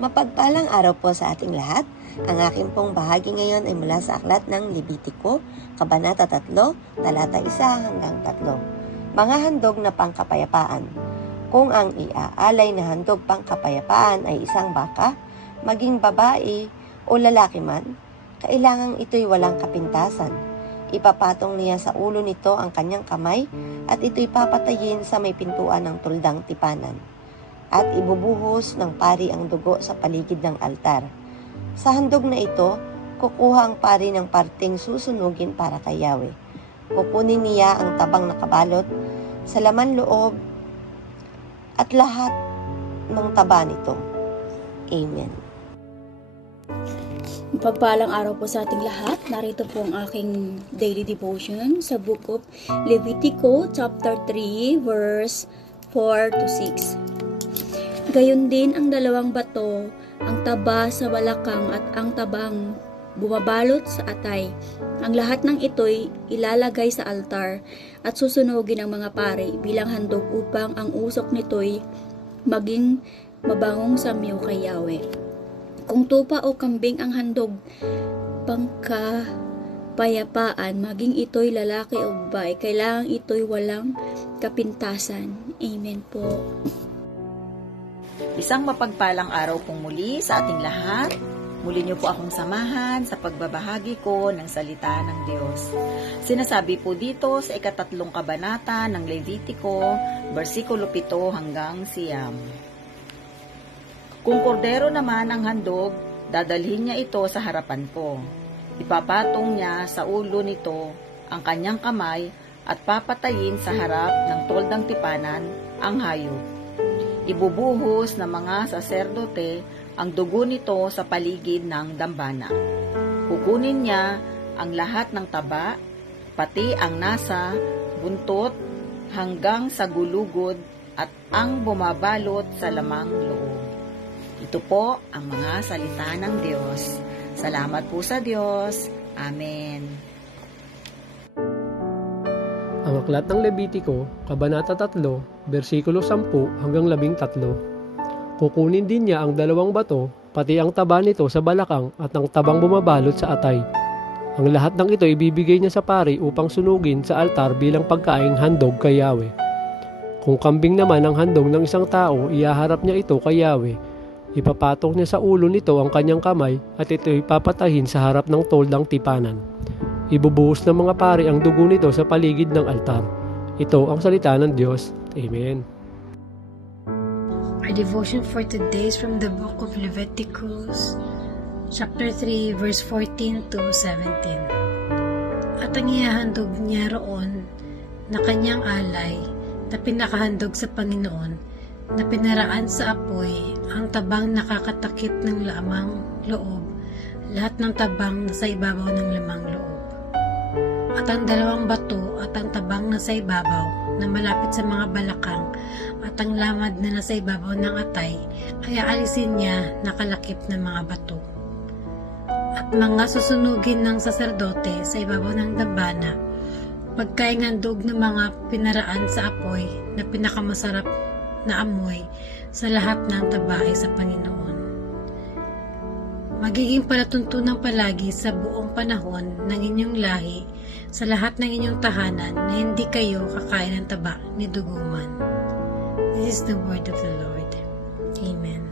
Mapagpalang araw po sa ating lahat. Ang aking pong bahagi ngayon ay mula sa aklat ng Levitico, Kabanata 3, talata 1 hanggang 3. Mga handog na pangkapayapaan. Kung ang iaalay na handog pangkapayapaan ay isang baka, maging babae o lalaki man, kailangang ito'y walang kapintasan. Ipapatong niya sa ulo nito ang kanyang kamay at ito'y papatayin sa may pintuan ng tuldang tipanan. At ibubuhos ng pari ang dugo sa paligid ng altar. Sa handog na ito, kukuha ang pari ng parteng susunugin para kay Yahweh. Kukunin niya ang tabang nakabalot sa laman loob at lahat ng taba nito. Amen. Pagpalang araw po sa ating lahat. Narito po ang aking daily devotion sa book of Levitico chapter 3 verse 4 to 6. Gayon din ang dalawang bato, ang taba sa balakang at ang tabang bumabalot sa atay. Ang lahat ng ito'y ilalagay sa altar at susunugin ng mga pari bilang handog upang ang usok nito'y maging mabangong samyo kay Yahweh. Kung tupa o kambing ang handog pangkapayapaan, maging ito'y lalaki o babae, kailangan ito'y walang kapintasan. Amen po. Isang mapagpalang araw pong muli sa ating lahat. Muli niyo po akong samahan sa pagbabahagi ko ng salita ng Diyos. Sinasabi po dito sa 3 kabanata ng Levitico, versikulo 7 hanggang 9. Kung kordero naman ang handog, dadalhin niya ito sa harapan ko. Ipapatong niya sa ulo nito ang kanyang kamay at papatayin sa harap ng toldang tipanan ang hayop. Ibubuhos ng mga saserdote ang dugo nito sa paligid ng dambana. Kukunin niya ang lahat ng taba, pati ang nasa buntot hanggang sa gulugod at ang bumabalot sa lamang loob. Ito po ang mga salita ng Diyos. Salamat po sa Diyos. Amen. Ang aklat ng Levitico, Kabanata 3, versikulo 10 hanggang 13. Kukunin din niya ang dalawang bato, pati ang taba nito sa balakang at ang tabang bumabalot sa atay. Ang lahat ng ito ibibigay niya sa pari upang sunugin sa altar bilang pagkaing handog kay Yahweh. Kung kambing naman ang handog ng isang tao, ihaharap niya ito kay Yahweh. Ipapatok niya sa ulo nito ang kanyang kamay at ito'y papatahin sa harap ng toldang tipanan. Ibubuhos ng mga pari ang dugo nito sa paligid ng altar. Ito ang salita ng Diyos. Amen. Our devotion for today is from the book of Leviticus, chapter 3, verse 14 to 17. At ang ihahandog niya roon na kanyang alay na pinakahandog sa Panginoon, na pinaraan sa apoy ang tabang nakakatakip ng lamang loob, lahat ng tabang nasa ibabaw ng lamang loob. At ang dalawang bato at ang tabang nasa ibabaw na malapit sa mga balakang at ang lamad na nasa ibabaw ng atay ay aalisin niya na kalakip ng mga bato. At mga susunugin ng saserdote sa ibabaw ng dambana, pagkaingandog ng mga pinaraan sa apoy na pinakamasarap na amoy sa lahat ng tabae sa Panginoon. Magiging palatuntunan palagi sa buong panahon ng inyong lahi sa lahat ng inyong tahanan na hindi kayo kakain ng taba ni duguman. This is the word of the Lord. Amen.